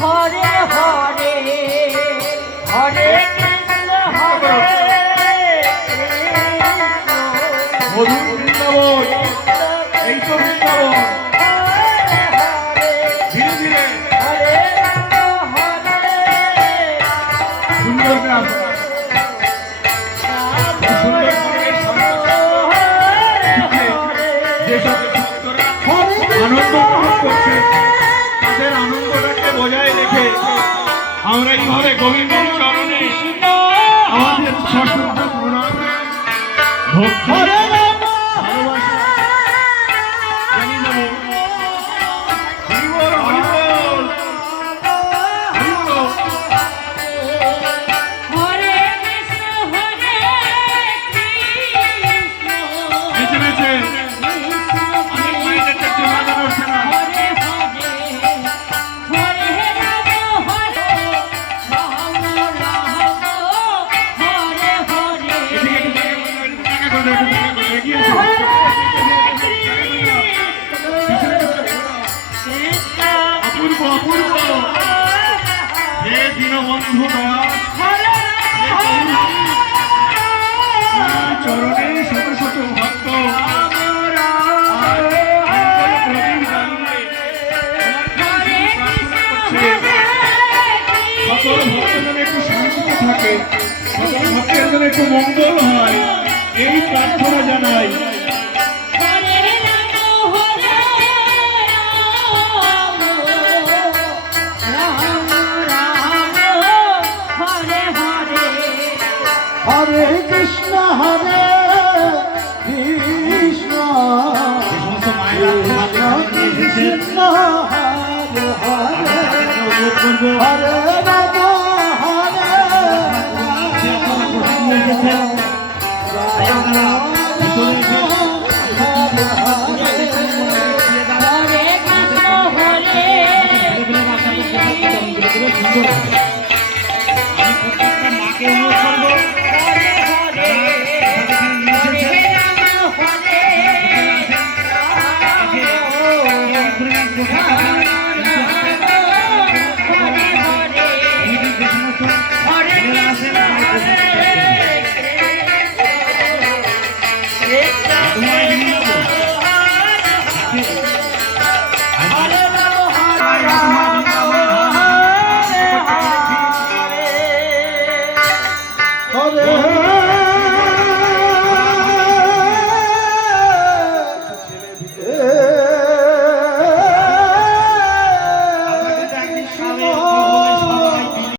হরে হরে হরে কৃষ্ণ হরে মধুর বৃন্দাবন, এই তো বৃন্দাবন। ধীরে ধীরে সুন্দর গ্রাম, সুন্দর পরিবেশ, যেসব ভক্তরা আনন্দ উপভোগ করছে তাদের আনন্দটাকে বজায় রেখে আমরা এইভাবে গোবিন্দের চরণে আমাদের সশ্রদ্ধ প্রণাম ভক্তি ভালোবাসা জানিয়ে দেব। হরি বল, হরি বল, হরি বল। হরে কৃষ্ণ হরে কৃষ্ণ বেছে বেছে অনেক মায়ের একটা চেনা হচ্ছে না। হরে হরে হরে রাম হরে রাম রাম হরে হরে এদিকে একটু দেখা করে দাও, একটু দেখা করে এগিয়ে এসো। অপূর্ব অপূর্ব, হে দীনবন্ধু দাস, চরণে শত শত ভক্ত সকল ভক্ত যেন একটু শান্তিতে থাকে, সকল ভক্তের যেন একটু মঙ্গল হয়, এই প্রার্থনা জানাই। হরে কৃষ্ণ হরে কৃষ্ণ যে সমস্ত মায়েরা কৃষ্ণ হরে হরে অনুরোধ করবো হরে রাম হরে হরে কৃষ্ণ হরে সুন্দর